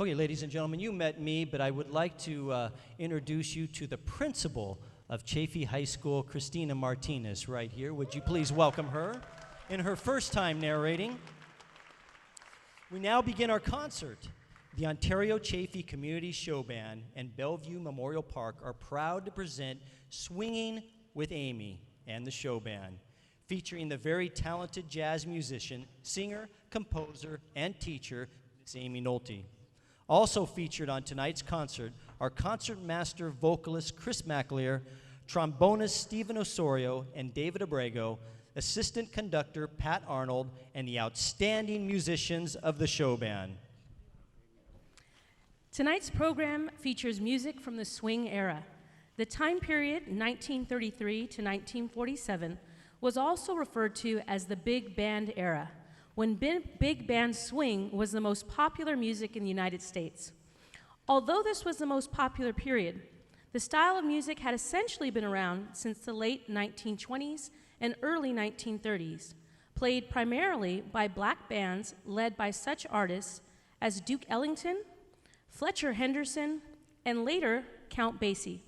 Okay, ladies and gentlemen, you met me, but I would like to introduce you to the principal of Chaffey High School, Christina Martinez, right here. Would you please welcome her in her first time narrating? We now begin our concert. The Ontario Chaffey Community Show Band and Bellevue Memorial Park are proud to present Swinging with Aimee and the Show Band, featuring the very talented jazz musician, singer, composer, and teacher, Miss Aimee Nolte. Also featured on tonight's concert are concertmaster vocalist Chris McAleer, trombonist Steven Osorio and David Abrego, assistant conductor Pat Arnold, and the outstanding musicians of the show band. Tonight's program features music from the swing era. The time period, 1933 to 1947, was also referred to as the big band era, when big band swing was the most popular music in the United States. Although this was the most popular period, the style of music had essentially been around since the late 1920s and early 1930s, played primarily by black bands led by such artists as Duke Ellington, Fletcher Henderson, and later Count Basie.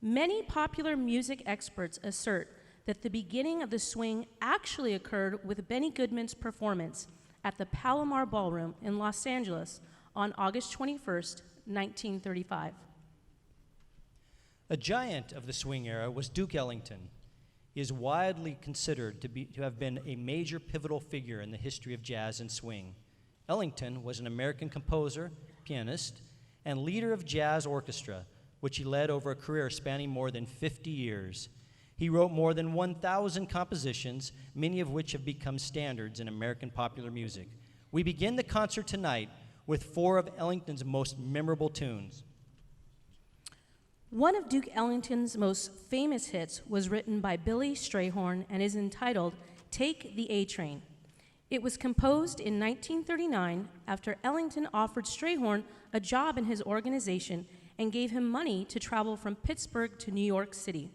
Many popular music experts assert that the beginning of the swing actually occurred with Benny Goodman's performance at the Palomar Ballroom in Los Angeles on August 21st, 1935. A giant of the swing era was Duke Ellington. He is widely considered to have been a major pivotal figure in the history of jazz and swing. Ellington was an American composer, pianist, and leader of jazz orchestra, which he led over a career spanning more than 50 years. He wrote more than 1,000 compositions, many of which have become standards in American popular music. We begin the concert tonight with 4 of Ellington's most memorable tunes. One of Duke Ellington's most famous hits was written by Billy Strayhorn and is entitled Take the A Train. It was composed in 1939 after Ellington offered Strayhorn a job in his organization and gave him money to travel from Pittsburgh to New York City.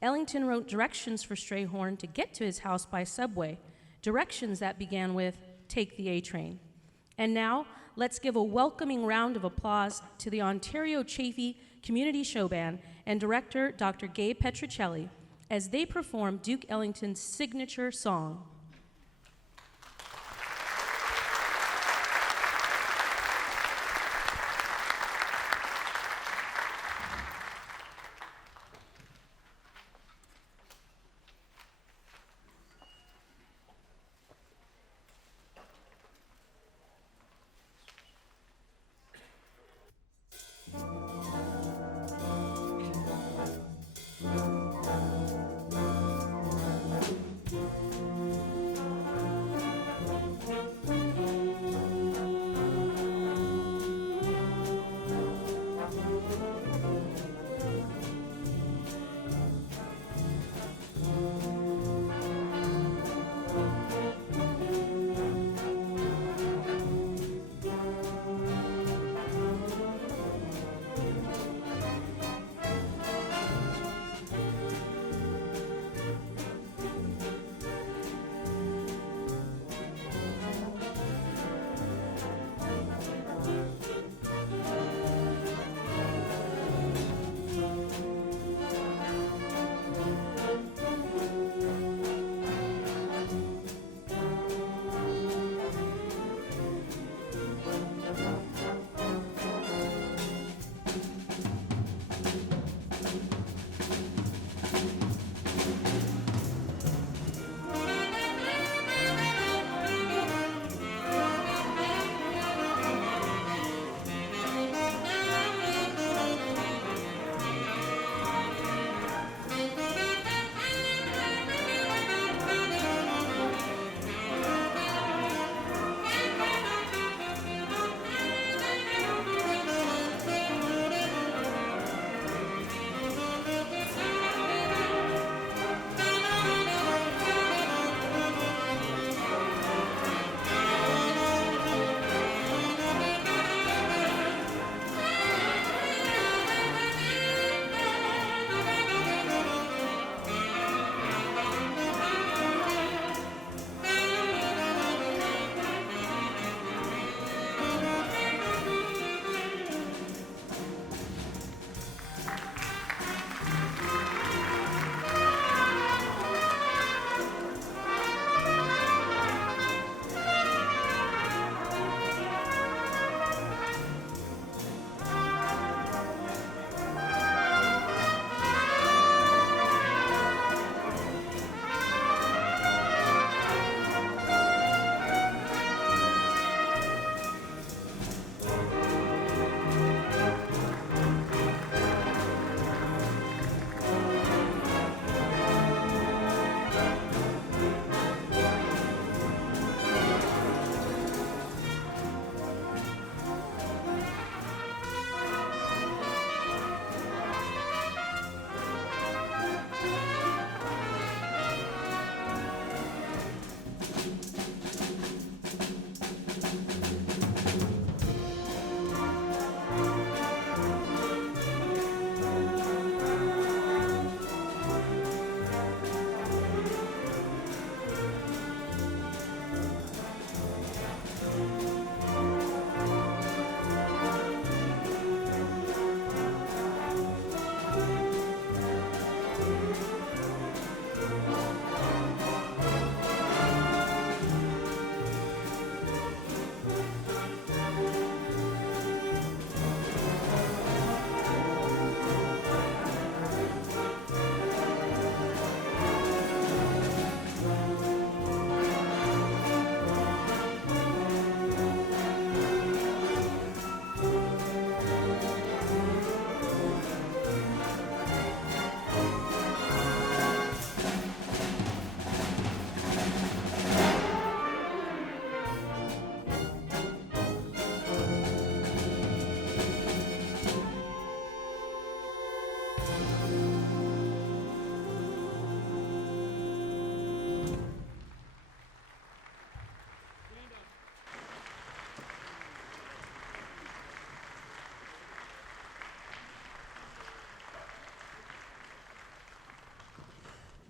Ellington wrote directions for Strayhorn to get to his house by subway, directions that began with, "Take the A train." And now, let's give a welcoming round of applause to the Ontario Chaffey Community Show Band and director Dr. Gabe Petrocelli as they perform Duke Ellington's signature song.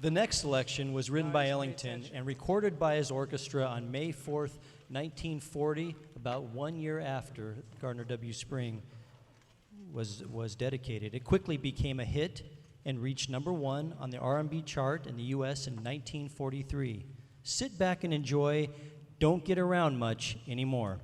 The next selection was written by Ellington and recorded by his orchestra on May 4th, 1940, about 1 year after Gardiner W. Spring was dedicated. It quickly became a hit and reached #1 on the R&B chart in the U.S. in 1943. Sit back and enjoy Don't Get Around Much Anymore.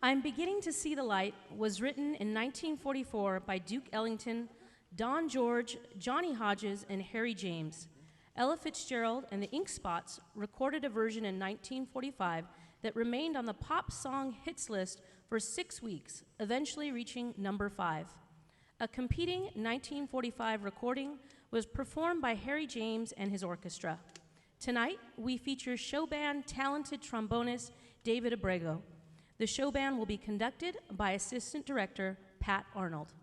I'm Beginning to See the Light was written in 1944 by Duke Ellington, Don George, Johnny Hodges, and Harry James. Ella Fitzgerald and the Ink Spots recorded a version in 1945 that remained on the pop song hits list for 6 weeks, eventually reaching #5. A competing 1945 recording was performed by Harry James and his orchestra. Tonight, we feature show band talented trombonist David Abrego. The show band will be conducted by Assistant Director Pat Arnold.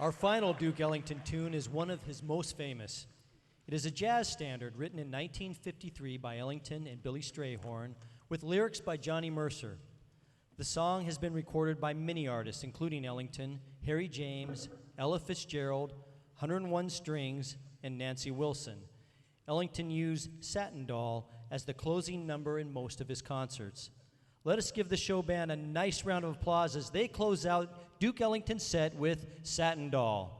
Our final Duke Ellington tune is one of his most famous. It is a jazz standard written in 1953 by Ellington and Billy Strayhorn with lyrics by Johnny Mercer. The song has been recorded by many artists, including Ellington, Harry James, Ella Fitzgerald, 101 Strings, and Nancy Wilson. Ellington used Satin Doll as the closing number in most of his concerts. Let us give the show band a nice round of applause as they close out Duke Ellington's set with Satin Doll.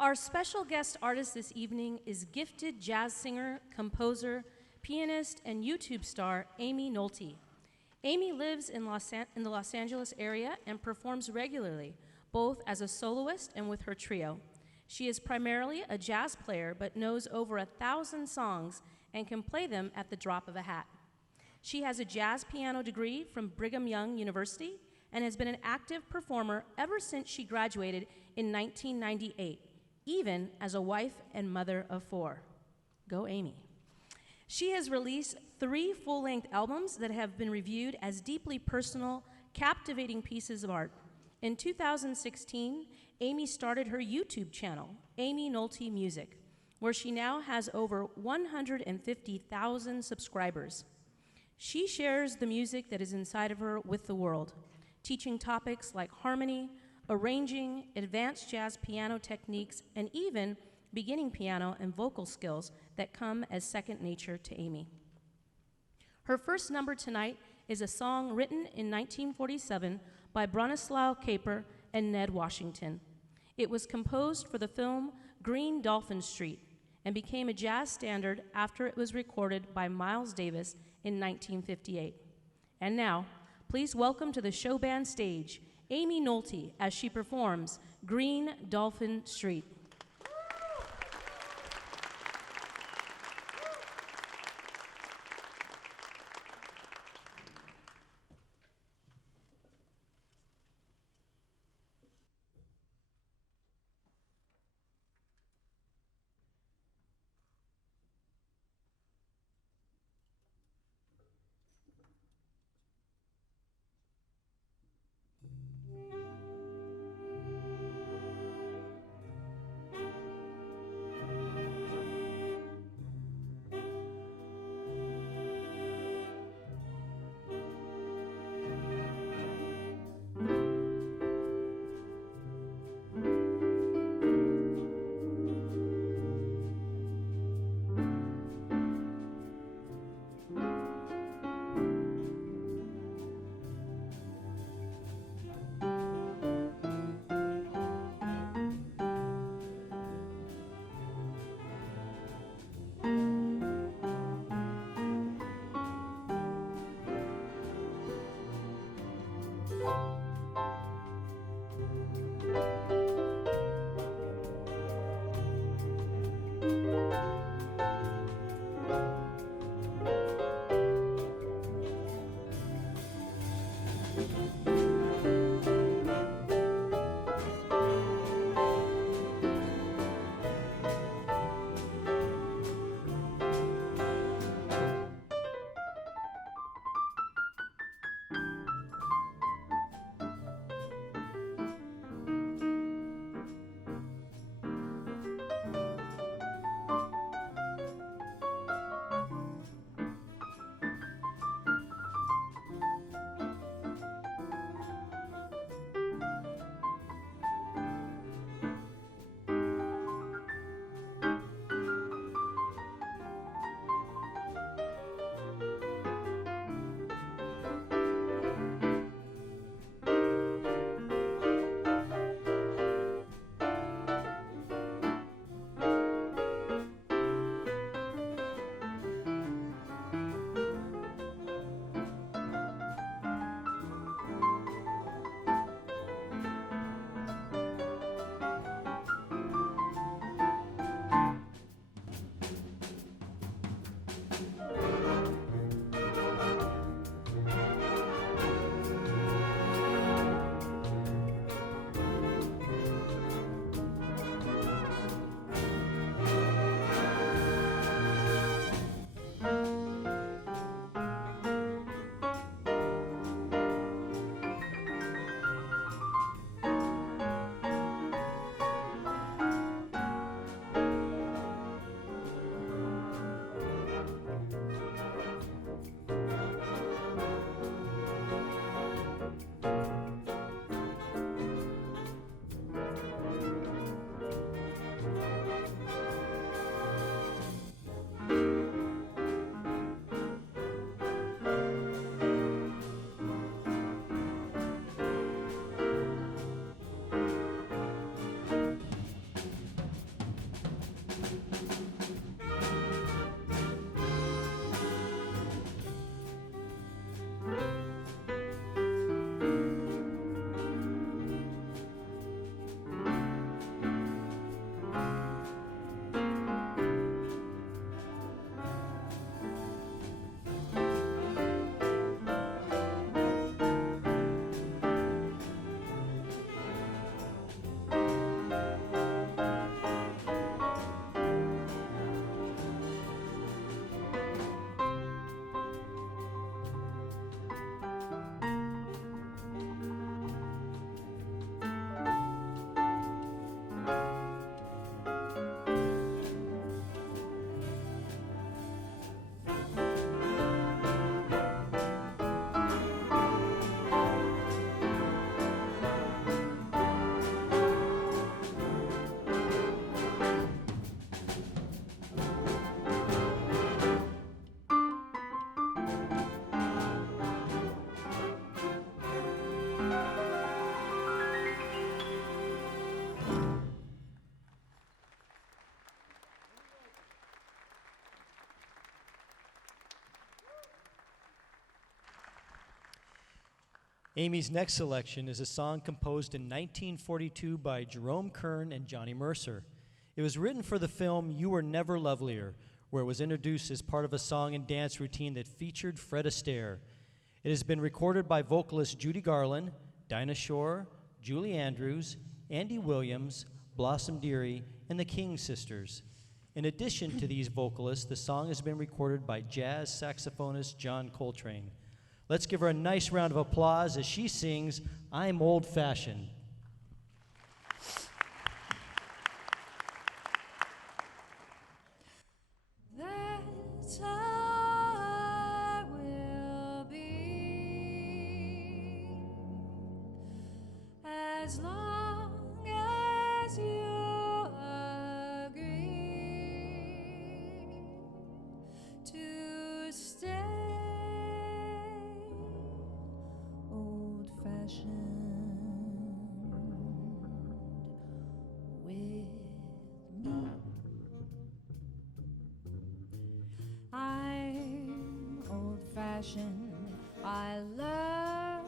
Our special guest artist this evening is gifted jazz singer, composer, pianist, and YouTube star Aimee Nolte. Aimee lives in the Los Angeles area and performs regularly, both as a soloist and with her trio. She is primarily a jazz player, but knows over 1,000 songs and can play them at the drop of a hat. She has a jazz piano degree from Brigham Young University and has been an active performer ever since she graduated in 1998, even as a wife and mother of 4. Go Aimee. She has released 3 full-length albums that have been reviewed as deeply personal, captivating pieces of art. In 2016, Aimee started her YouTube channel, Aimee Nolte Music, where she now has over 150,000 subscribers. She shares the music that is inside of her with the world, teaching topics like harmony, arranging, advanced jazz piano techniques, and even beginning piano and vocal skills that come as second nature to Aimee. Her first number tonight is a song written in 1947 by Bronislaw Kaper and Ned Washington. It was composed for the film Green Dolphin Street and became a jazz standard after it was recorded by Miles Davis in 1958. And now, please welcome to the show band stage Aimee Nolte as she performs Green Dolphin Street. Amy's next selection is a song composed in 1942 by Jerome Kern and Johnny Mercer. It was written for the film You Were Never Lovelier, where it was introduced as part of a song and dance routine that featured Fred Astaire. It has been recorded by vocalists Judy Garland, Dinah Shore, Julie Andrews, Andy Williams, Blossom Dearie, and the King Sisters. In addition to these vocalists, the song has been recorded by jazz saxophonist John Coltrane. Let's give her a nice round of applause as she sings I'm Old Fashioned. That's how I will be as long as you agree to stay old-fashioned with me. I'm old-fashioned. I love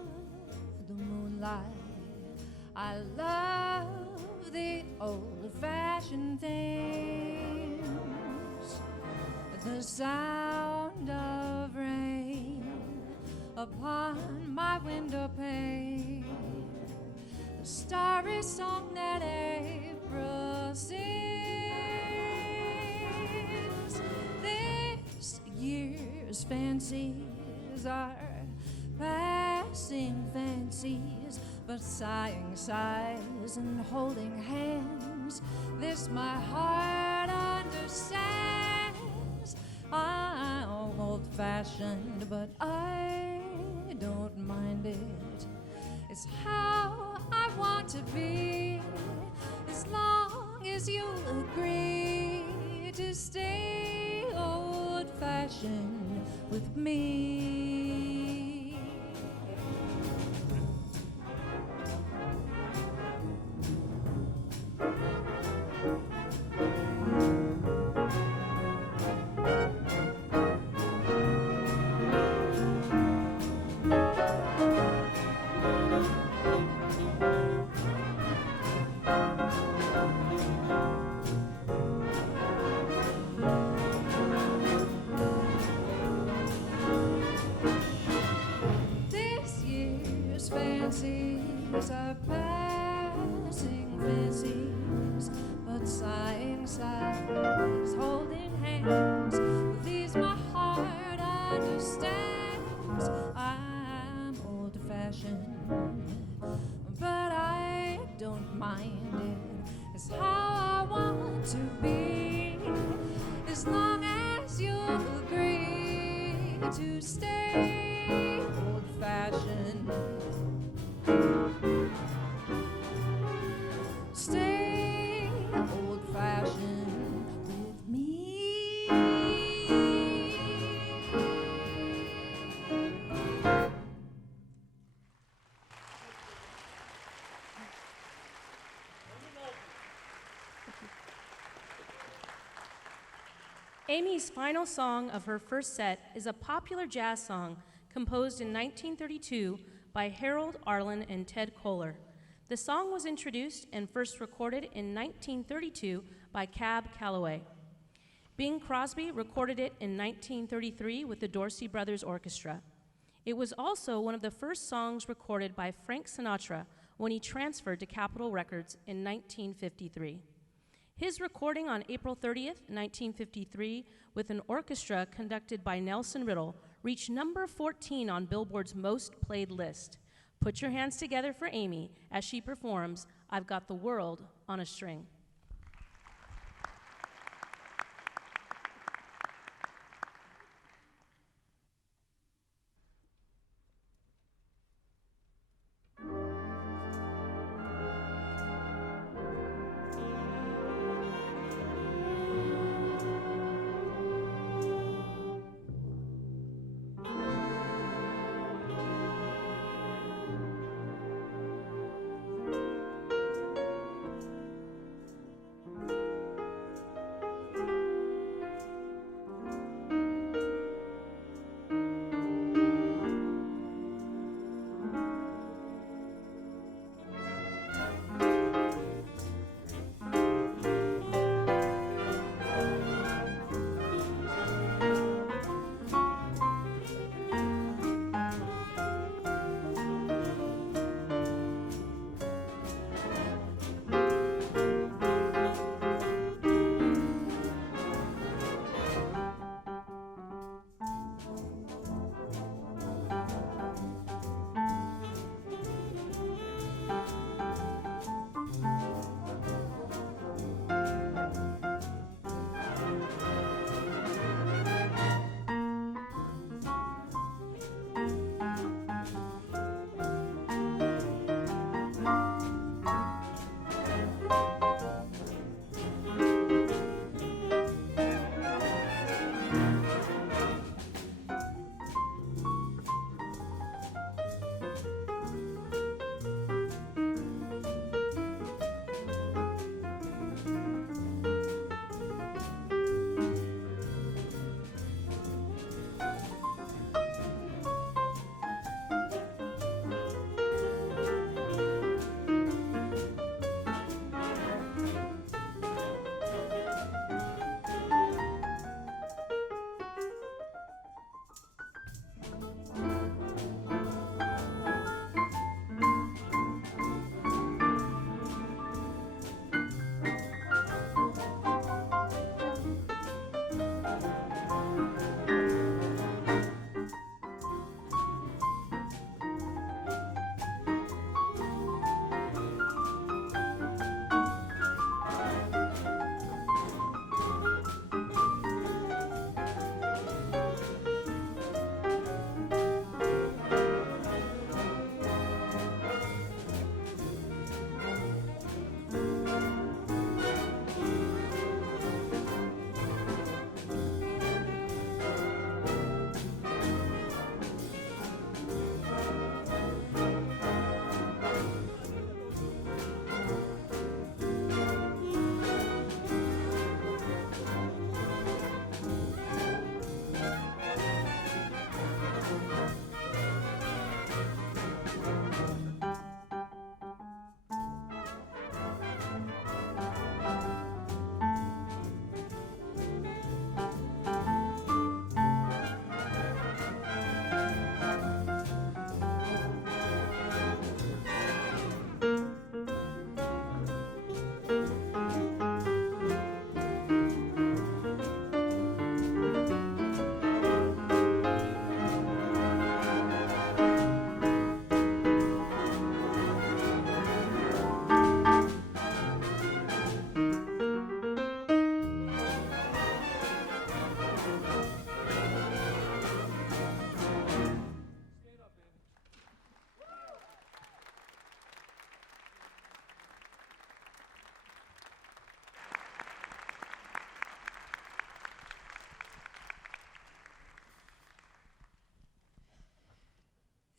the moonlight. I love the old-fashioned things. The sound of rain upon my window pane. The starry song that April sings. This year's fancies are passing fancies, but sighing sighs and holding hands, this my heart understands. I'm old-fashioned, but I don't mind it. It's how I want to be, as long as you agree to stay old-fashioned with me. Fancies are passing fancies, but sighing sighs, holding hands, with these my heart understands. I'm old-fashioned, but I don't mind it. It's how I want to be, as long as you agree to stay old-fashioned. Stay old-fashioned with me. Amy's final song of her first set is a popular jazz song composed in 1932 by Harold Arlen and Ted Koehler. The song was introduced and first recorded in 1932 by Cab Calloway. Bing Crosby recorded it in 1933 with the Dorsey Brothers Orchestra. It was also one of the first songs recorded by Frank Sinatra when he transferred to Capitol Records in 1953. His recording on April 30th, 1953, with an orchestra conducted by Nelson Riddle, reached number 14 on Billboard's most played list. Put your hands together for Aimee as she performs I've Got the World on a String.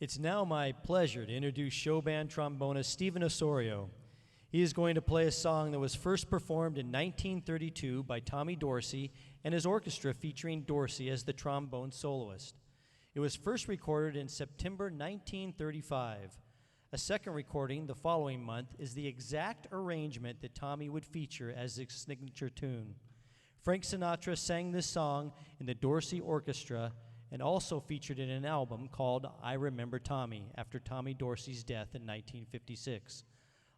It's now my pleasure to introduce show band trombonist Steven Osorio. He is going to play a song that was first performed in 1932 by Tommy Dorsey and his orchestra featuring Dorsey as the trombone soloist. It was first recorded in September 1935. A second recording the following month is the exact arrangement that Tommy would feature as his signature tune. Frank Sinatra sang this song in the Dorsey Orchestra and also featured in an album called I Remember Tommy after Tommy Dorsey's death in 1956.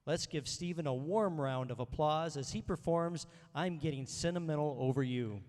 Let's give Steven a warm round of applause as he performs I'm Getting Sentimental Over You.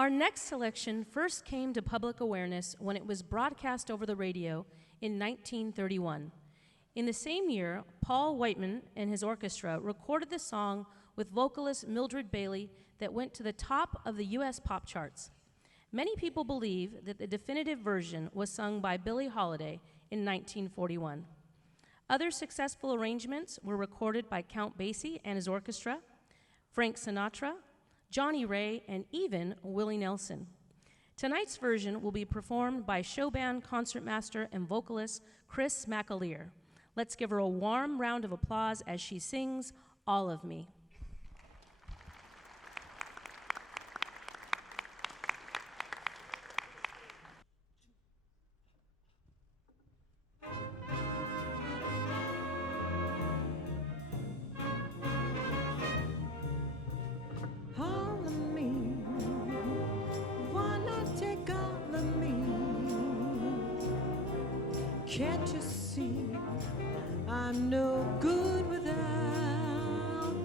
Our next selection first came to public awareness when it was broadcast over the radio in 1931. In the same year, Paul Whiteman and his orchestra recorded the song with vocalist Mildred Bailey that went to the top of the U.S. pop charts. Many people believe that the definitive version was sung by Billie Holiday in 1941. Other successful arrangements were recorded by Count Basie and his orchestra, Frank Sinatra, Johnny Ray, and even Willie Nelson. Tonight's version will be performed by show band concertmaster and vocalist Chris McAleer. Let's give her a warm round of applause as she sings All of Me. Can't you see I'm no good without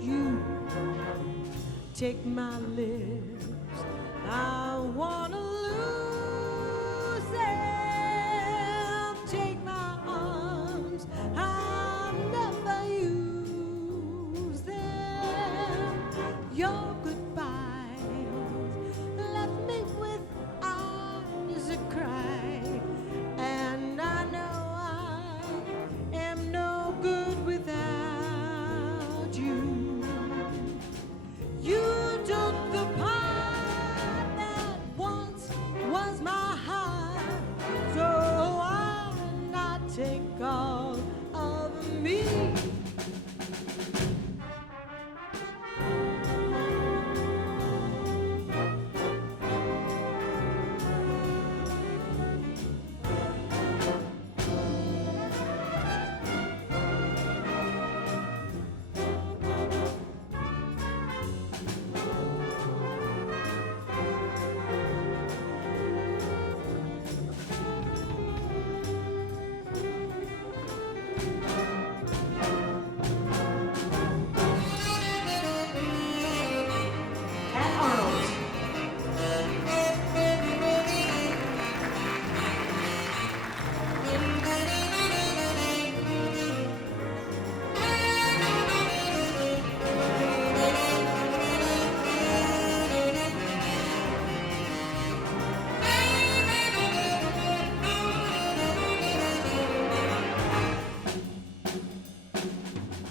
you. Take my lips, I wanna lose them. Take my arms, I'll never use them. Your goodbyes left me with eyes that cry, and I know I am no good without you. You took the part that once was my heart, so I'll not take all of me.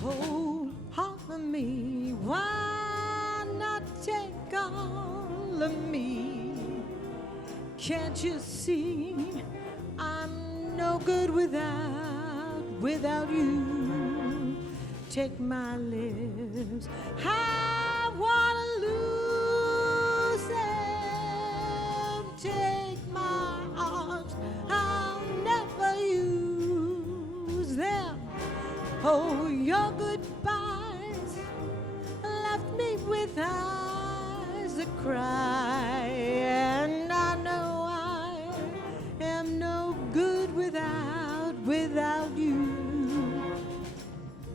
Hold half of me, why not take all of me? Can't you see I'm no good without you? Take my lips, I wanna lose them. Take my arms, I'll never use them. Oh, your goodbyes left me with eyes that cry, and I know I am no good without you.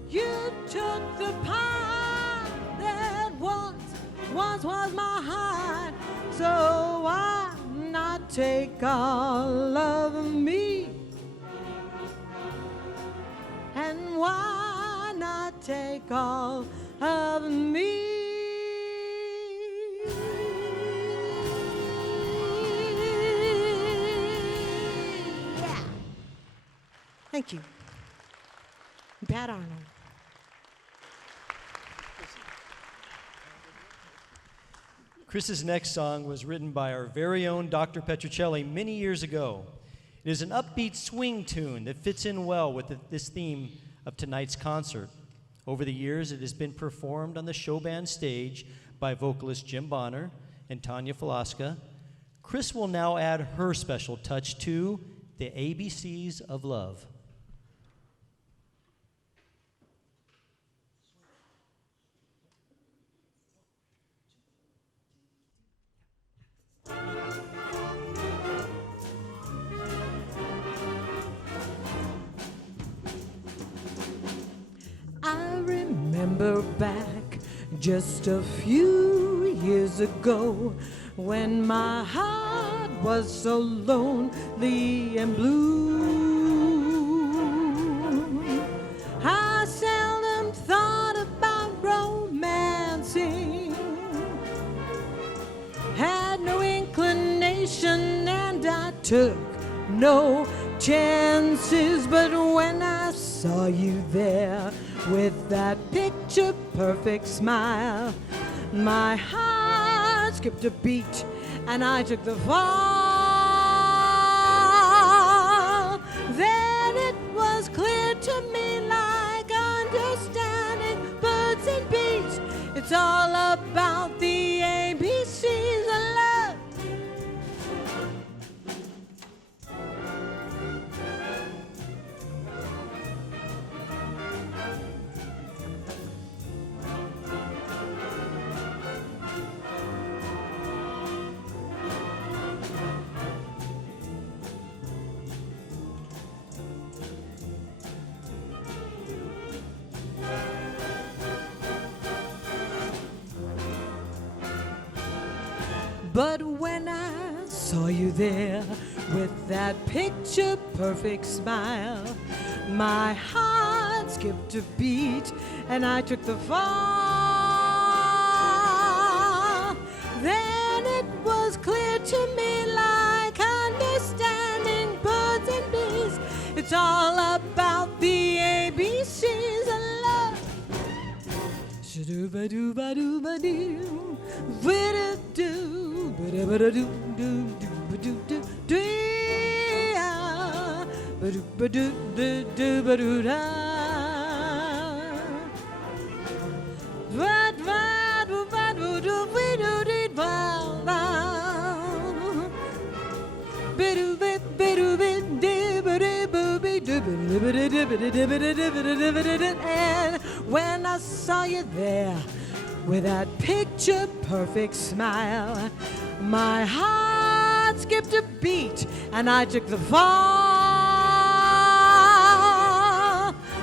You took the part that once was my heart, so I'll not take all of me. And why not take all of me? Yeah. Thank you. Pat Arnold. Chris's next song was written by our very own Dr. Petrocelli many years ago. It is an upbeat swing tune that fits in well with this theme of tonight's concert. Over the years, it has been performed on the show band stage by vocalist Jim Bonner and Tanya Falaska. Chris will now add her special touch to the ABCs of Love. I remember back just a few years ago when my heart was so lonely and blue. I seldom thought about romancing, had no inclination, and I took no chances. But when I saw you there with that picture-perfect smile, my heart skipped a beat and I took the fall. Then it was clear to me, like understanding birds and bees, it's all about the ABCs of love. But when I saw you there with that picture-perfect smile, my heart skipped a beat and I took the fall. Then it was clear to me, like understanding birds and bees, it's all about the ABCs of love. Shadooba-dooba-dooba-doo, ba-da-doo, ba-da-ba-da-doo-doo-ba-doo-doo-dee-ah, ba-doo-ba-doo-doo-doo-ba-doo-da. And when I saw you there with that picture-perfect smile, my heart skipped a beat and I took the fall.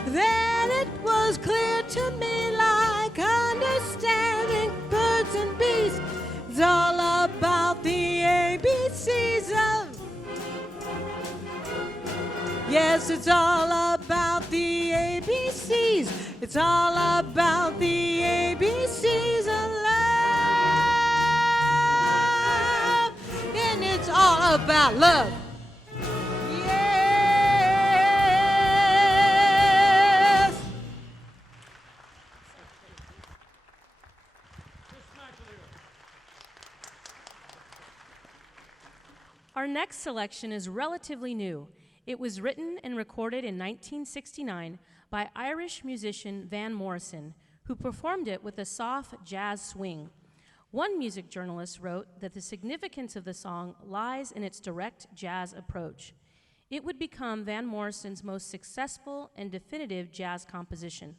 Then it was clear to me, like understanding birds and bees, it's all about the ABCs of. Yes, it's all about the ABCs. It's all about the ABCs of love. And it's all about love. Yes. Our next selection is relatively new. It was written and recorded in 1969 by Irish musician Van Morrison, who performed it with a soft jazz swing. One music journalist wrote that the significance of the song lies in its direct jazz approach. It would become Van Morrison's most successful and definitive jazz composition.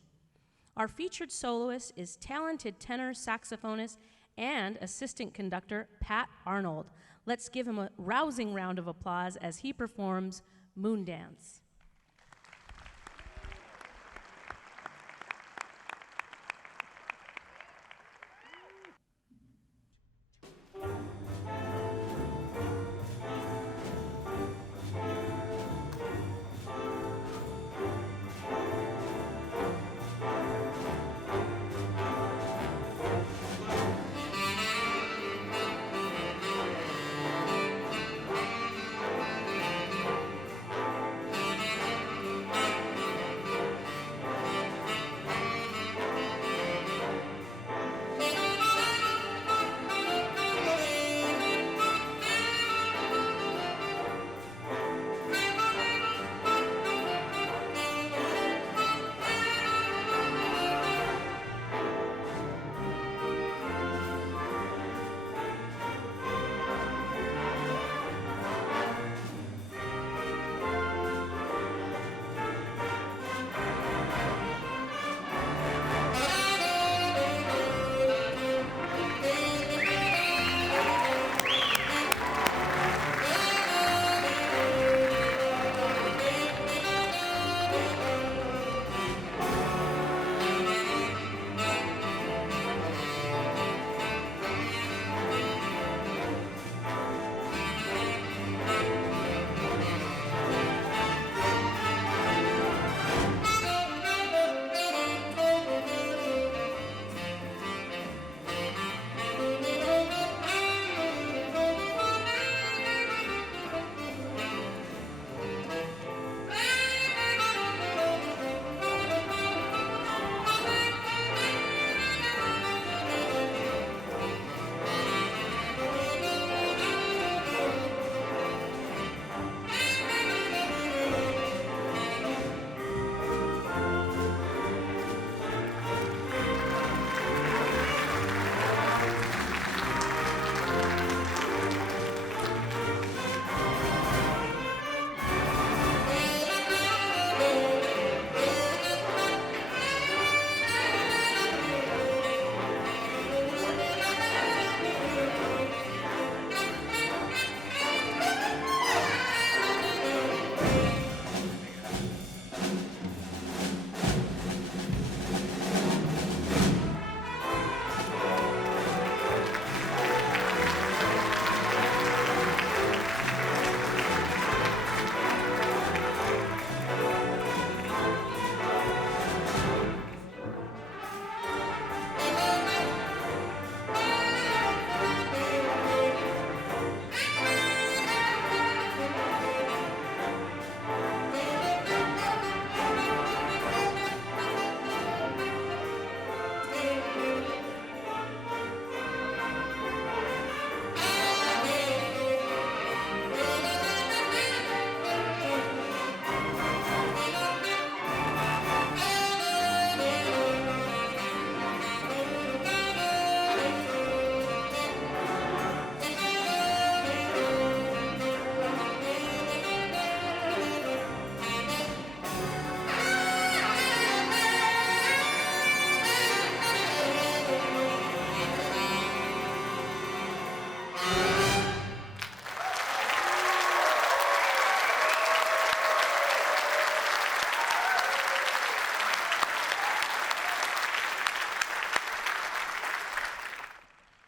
Our featured soloist is talented tenor saxophonist and assistant conductor Pat Arnold. Let's give him a rousing round of applause as he performs Moondance.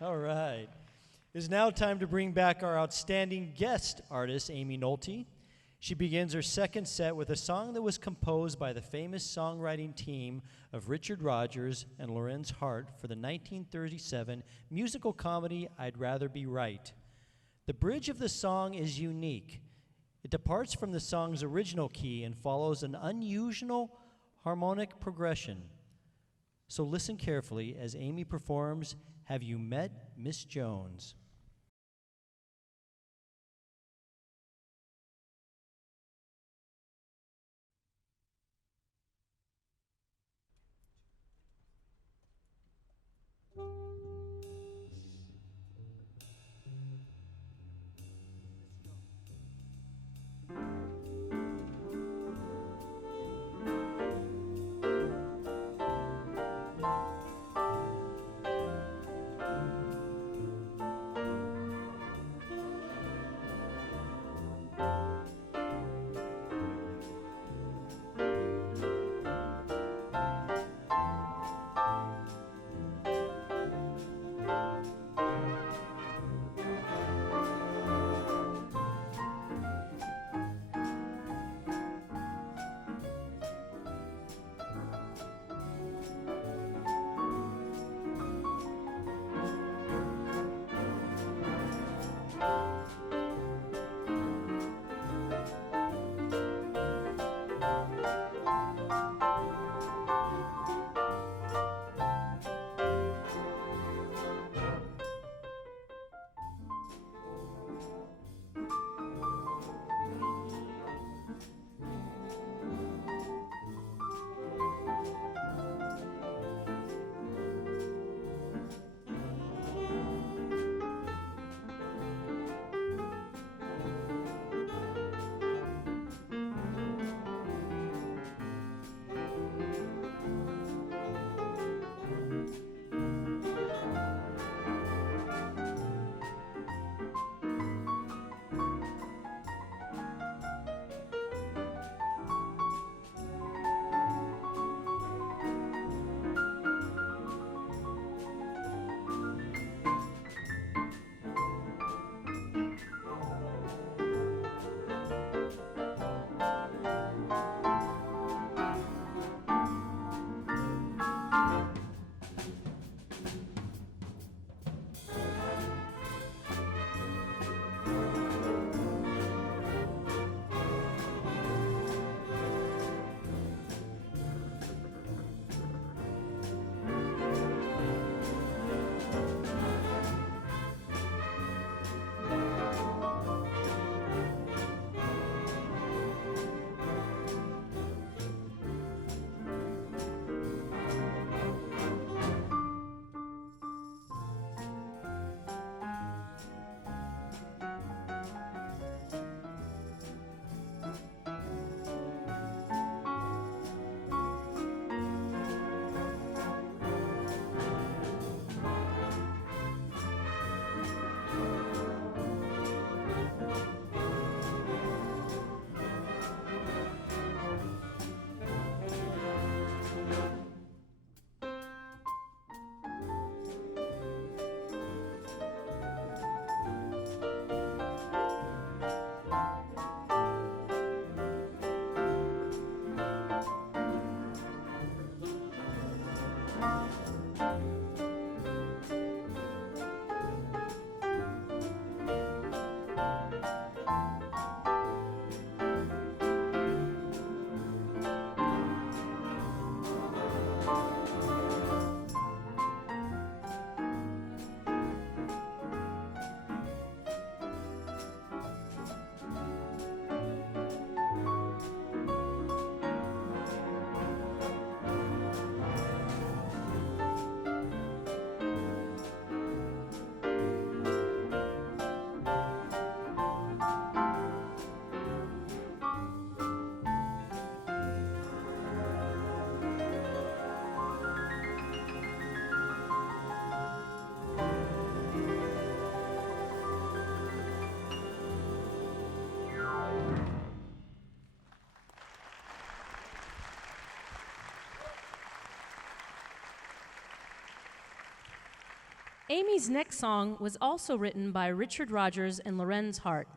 All right. It is now time to bring back our outstanding guest artist, Aimee Nolte. She begins her second set with a song that was composed by the famous songwriting team of Richard Rodgers and Lorenz Hart for the 1937 musical comedy I'd Rather Be Right. The bridge of the song is unique. It departs from the song's original key and follows an unusual harmonic progression. So listen carefully as Aimee performs Have You Met Miss Jones? Aimee's next song was also written by Richard Rodgers and Lorenz Hart.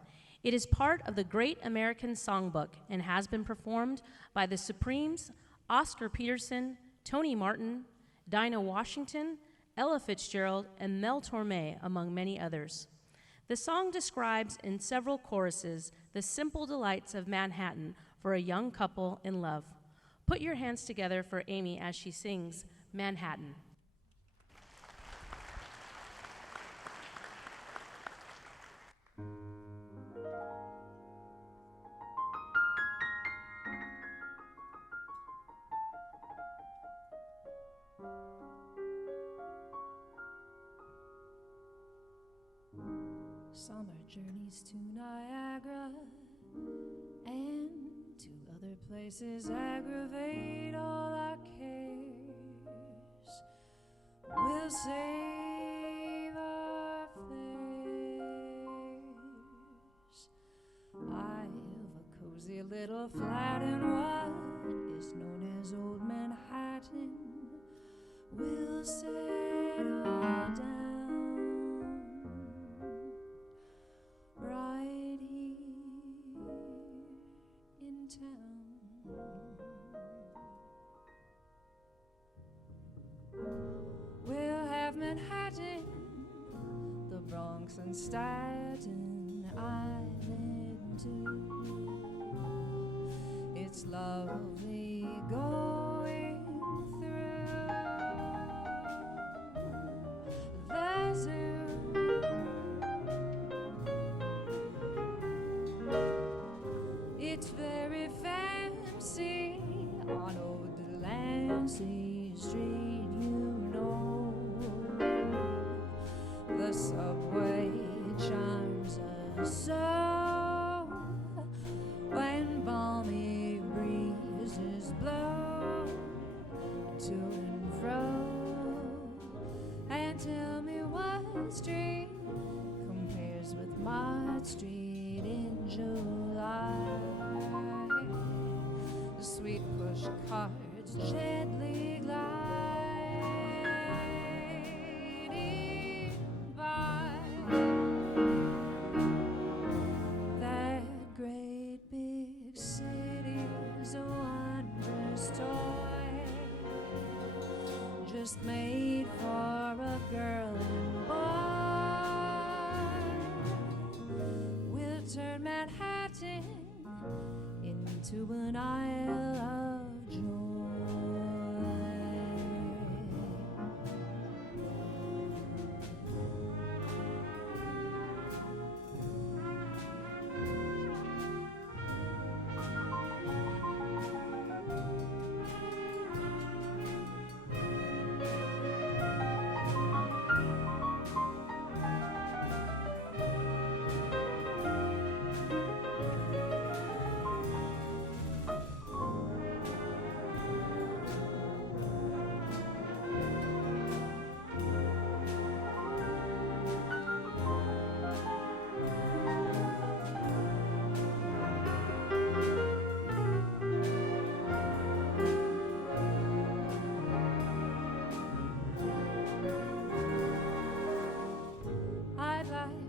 It is part of the Great American Songbook and has been performed by the Supremes, Oscar Peterson, Tony Martin, Dinah Washington, Ella Fitzgerald, and Mel Torme, among many others. The song describes in several choruses the simple delights of Manhattan for a young couple in love. Put your hands together for Aimee as she sings Manhattan. Summer journeys to Niagara and to other places aggravate all our cares. We'll save our fares. I've a cozy little flat in what is known as Old Manhattan. We'll settle down right here in town. We'll have Manhattan, the Bronx and Staten Island too. It's lovely going through the zoo. It's very fancy on old Delancey Street, you know. The subway charms us so when balmy breezes blow to and fro. And tell me what street compares with Mott Street in July. The sweet push carts gently gliding by. That great big city's a wondrous toy, just made for a girl and boy. We'll turn Manhattan into an isle of joy.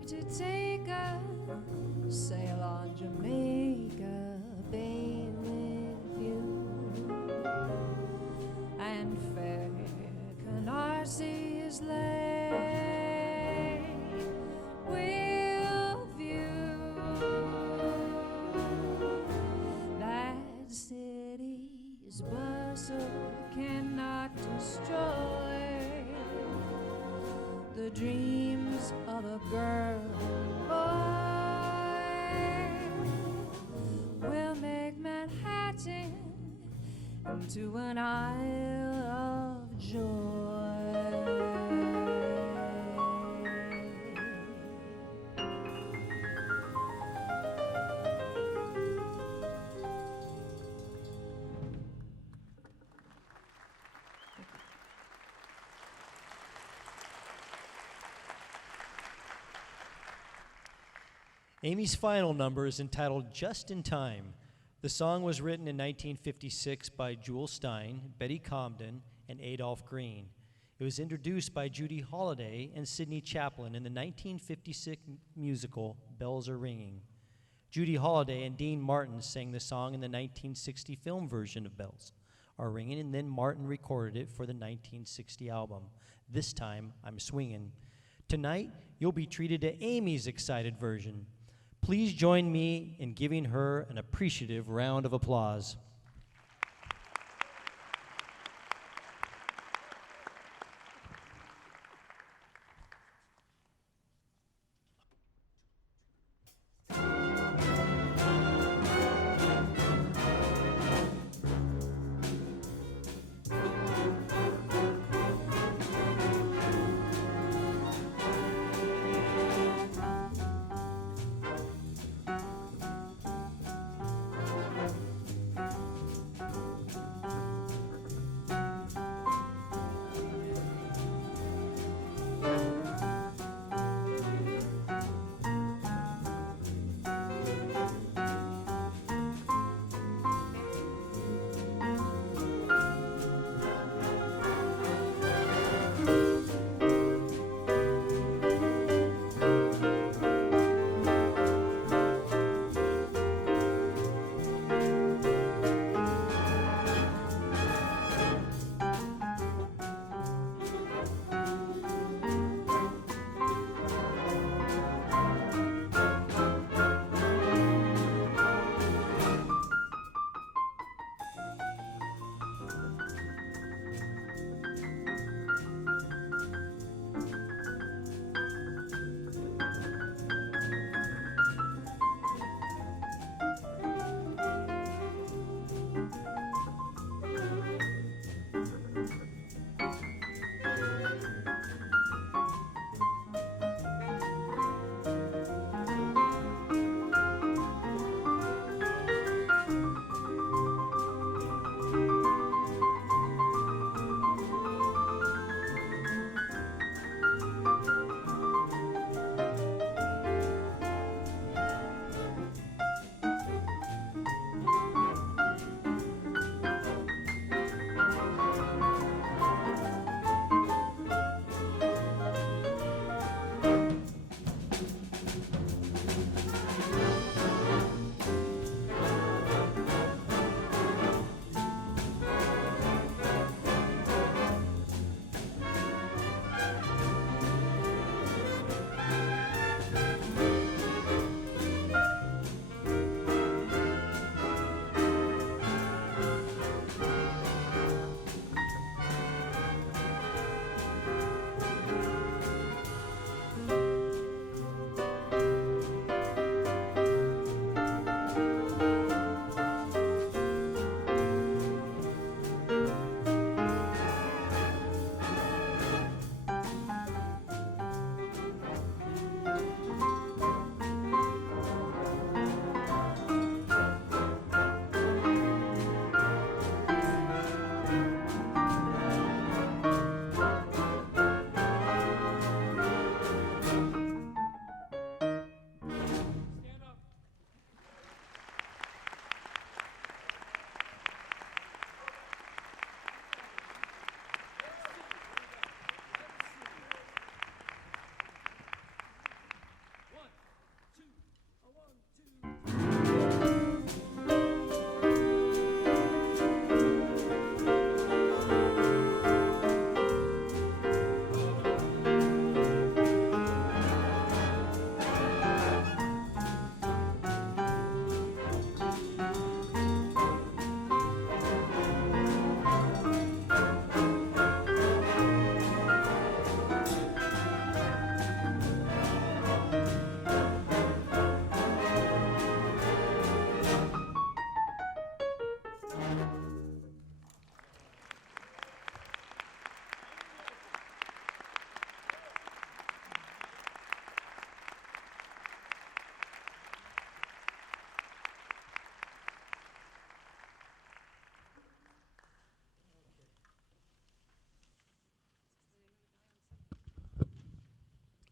To take a sail on Jamaica Bay with you, and fair Canarsi's lake will view. That city's bustle cannot destroy the dreams of a girl and boy. We'll make Manhattan into an isle of joy. Aimee's final number is entitled Just in Time. The song was written in 1956 by Jewel Stein, Betty Comden, and Adolph Green. It It was introduced by Judy Holliday and Sidney Chaplin in the 1956 musical Bells Are Ringing. Judy Holliday and Dean Martin sang the song in the 1960 film version of Bells Are Ringing, and then Martin recorded it for the 1960 album. This time, I'm Swingin'. Tonight, you'll be treated to Aimee's excited version. Please join me in giving her an appreciative round of applause.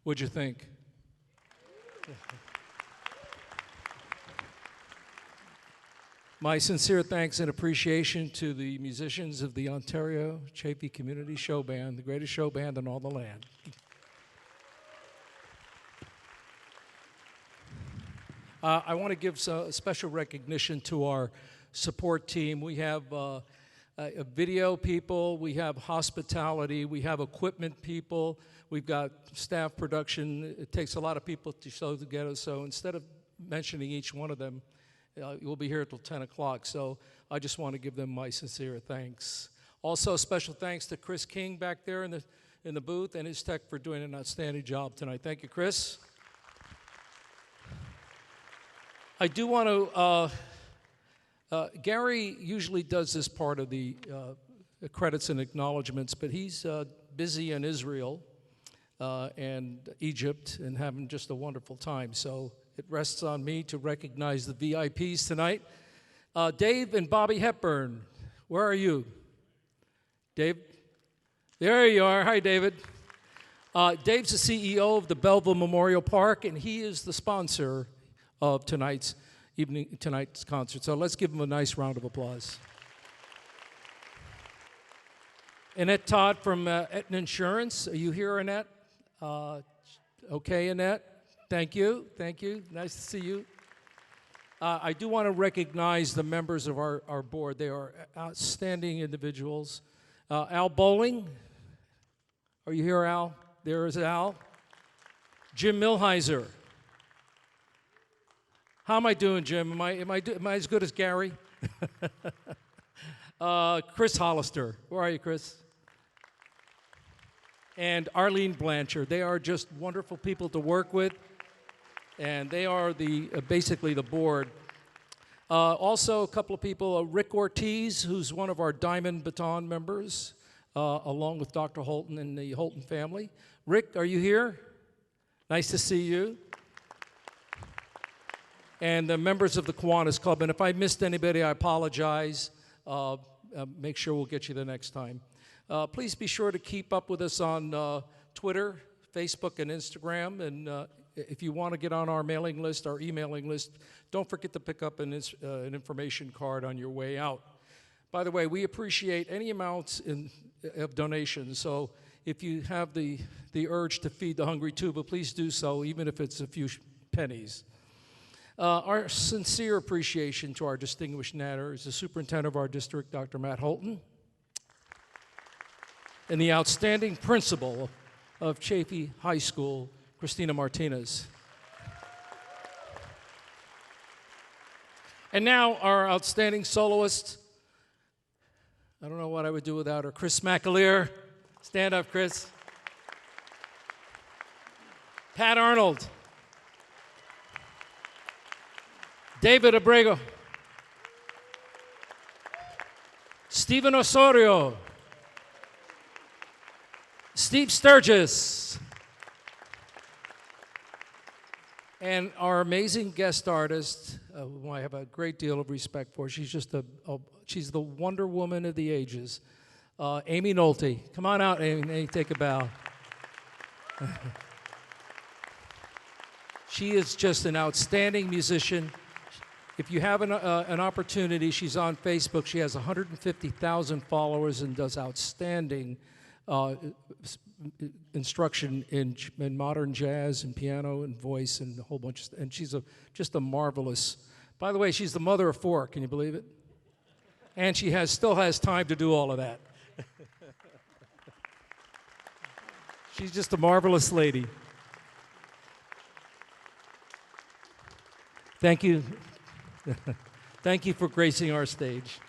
What'd you think? My sincere thanks and appreciation to the musicians of the Ontario Chaffey Community Show Band, the greatest show band in all the land. I want to give special recognition to our support team. We have video people, we have hospitality, we have equipment people, we've got staff production. It takes a lot of people to show together, so instead of mentioning each one of them, we'll be here till 10 o'clock, so I just want to give them my sincere thanks. Also, special thanks to Chris King back there in the booth and his tech for doing an outstanding job tonight. Thank you, Chris. I do want to, Gary usually does this part of the credits and acknowledgments, but he's busy in Israel and Egypt and having just a wonderful time, so it rests on me to recognize the VIPs tonight. Dave and Bobby Hepburn, where are you? Dave? There you are. Hi, David. Dave's the CEO of the Belleville Memorial Park, and he is the sponsor of tonight's concert. So let's give him a nice round of applause. Annette Todd from Aetna Insurance. Are you here, Annette? Okay, Annette. Thank you. Thank you. Nice to see you. I do want to recognize the members of our board. They are outstanding individuals. Al Bowling. Are you here, Al? There is Al. Jim Milheiser. How am I doing, Jim? Am I as good as Gary? Chris Hollister. Where are you, Chris? And Arlene Blanchard. They are just wonderful people to work with, and they are basically the board. Also, a couple of people, Rick Ortiz, who's one of our Diamond Baton members, along with Dr. Holton and the Holton family. Rick, are you here? Nice to see you. And the members of the Kiwanis Club. And if I missed anybody, I apologize. Make sure we'll get you the next time. Please be sure to keep up with us on Twitter, Facebook, and Instagram. And if you want to get on our mailing list, our emailing list, don't forget to pick up an information card on your way out. By the way, we appreciate any amounts of donations. So if you have the urge to feed the hungry tuba, please do so, even if it's a few pennies. Our sincere appreciation to our distinguished natter is the superintendent of our district, Dr. Matt Holton, and the outstanding principal of Chaffey High School, Christina Martinez. And now our outstanding soloist, I don't know what I would do without her, Chris McAleer. Stand up, Chris. Pat Arnold. David Abrego. Steven Osorio. Steve Sturgis. And our amazing guest artist, who I have a great deal of respect for. She's just she's the Wonder Woman of the ages. Aimee Nolte. Come on out, Aimee, take a bow. She is just an outstanding musician. If you have an opportunity, she's on Facebook. She has 150,000 followers and does outstanding instruction in modern jazz and piano and voice and a whole bunch of, and she's just a marvelous. By the way, she's the mother of four. Can you believe it? And she still has time to do all of that. She's just a marvelous lady. Thank you. Thank you for gracing our stage.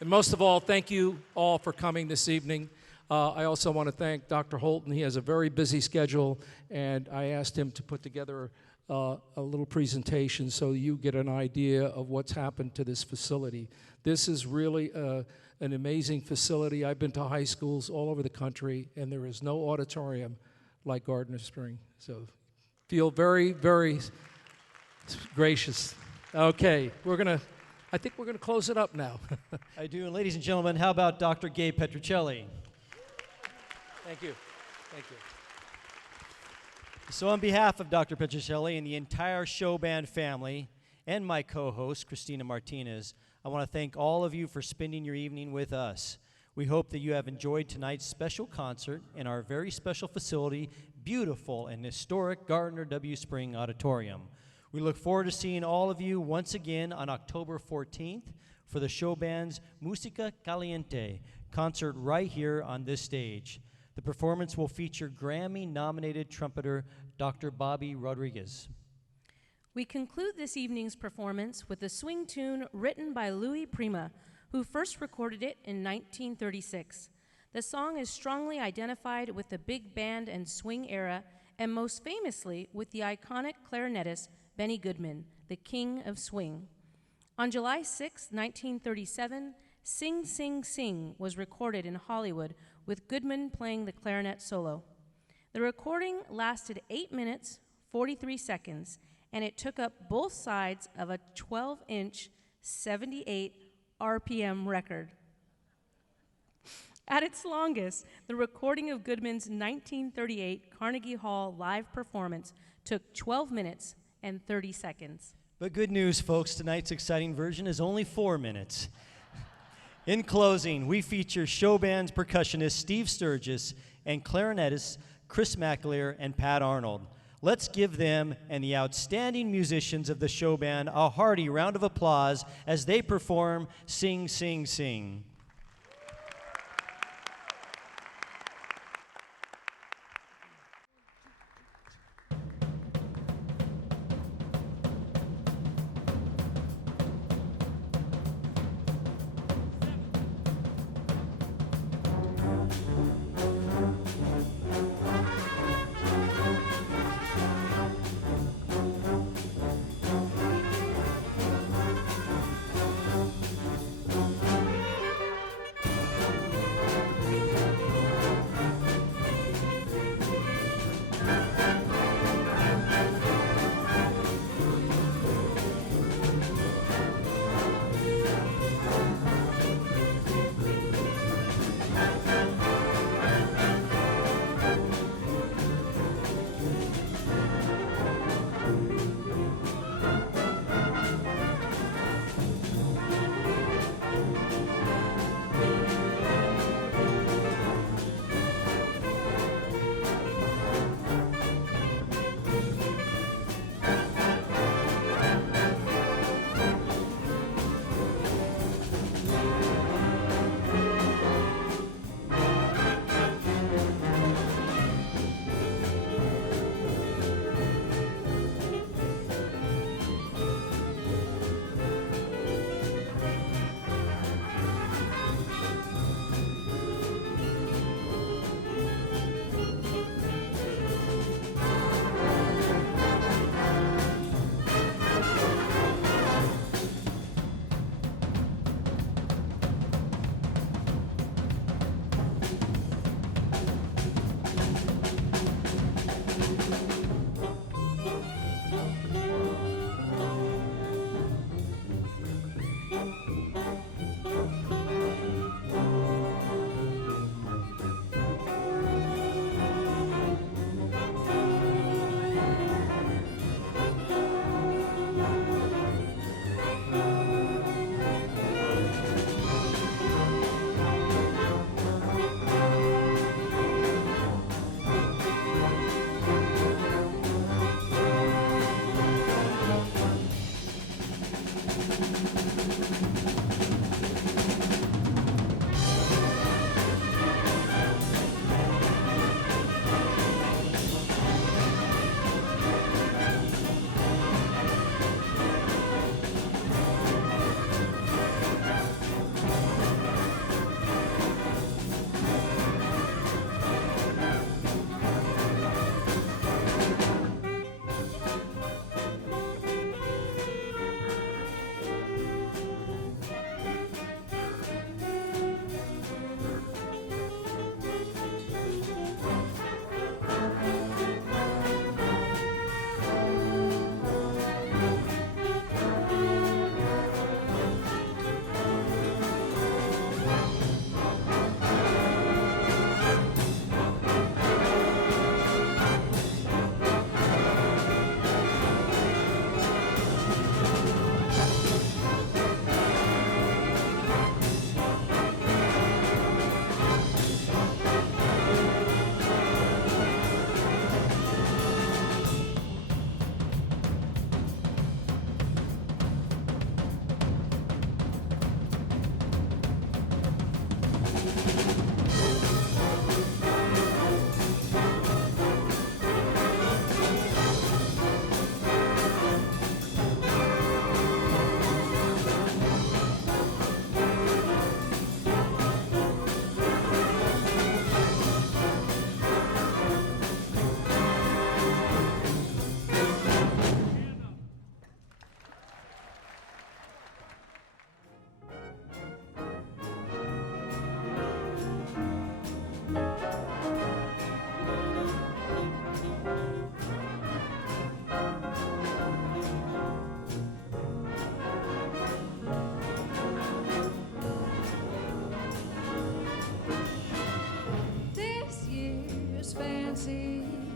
And most of all, thank you all for coming this evening. I also want to thank Dr. Holton. He has a very busy schedule, and I asked him to put together a little presentation so you get an idea of what's happened to this facility. This is really an amazing facility. I've been to high schools all over the country, and there is no auditorium like Gardiner Spring. So feel very, very gracious. Okay, I think we're gonna close it up now. I do, and ladies and gentlemen, how about Dr. Gabe Petrocelli? Thank you. Thank you. So on behalf of Dr. Petrocelli and the entire show band family, and my co-host, Christina Martinez, I want to thank all of you for spending your evening with us. We hope that you have enjoyed tonight's special concert in our very special facility, beautiful and historic Gardiner Spring Auditorium. We look forward to seeing all of you once again on October 14th for the show band's Música Caliente concert right here on this stage. The performance will feature Grammy-nominated trumpeter Dr. Bobby Rodriguez. We conclude this evening's performance with a swing tune written by Louis Prima, who first recorded it in 1936. The song is strongly identified with the big band and swing era, and most famously with the iconic clarinetist Benny Goodman, the king of swing. On July 6, 1937, Sing Sing Sing was recorded in Hollywood with Goodman playing the clarinet solo. The recording lasted 8 minutes, 43 seconds, and it took up both sides of a 12-inch, 78 RPM record. At its longest, the recording of Goodman's 1938 Carnegie Hall live performance took 12 minutes and 30 seconds. But good news, folks, tonight's exciting version is only 4 minutes. In closing, we feature show band's percussionist Steve Sturgis and clarinetist Chris McAleer and Pat Arnold. Let's give them and the outstanding musicians of the show band a hearty round of applause as they perform Sing, Sing, Sing.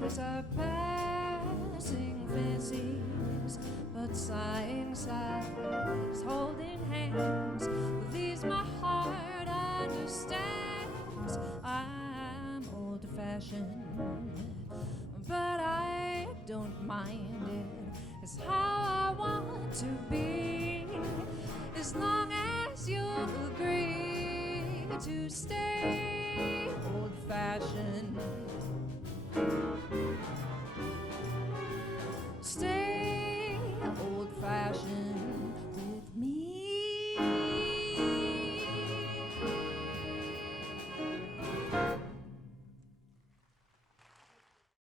These are passing fancies, but sighing sighs, holding hands. These my heart understands. I'm old-fashioned, but I don't mind it. It's how I want to be, as long as you agree to stay.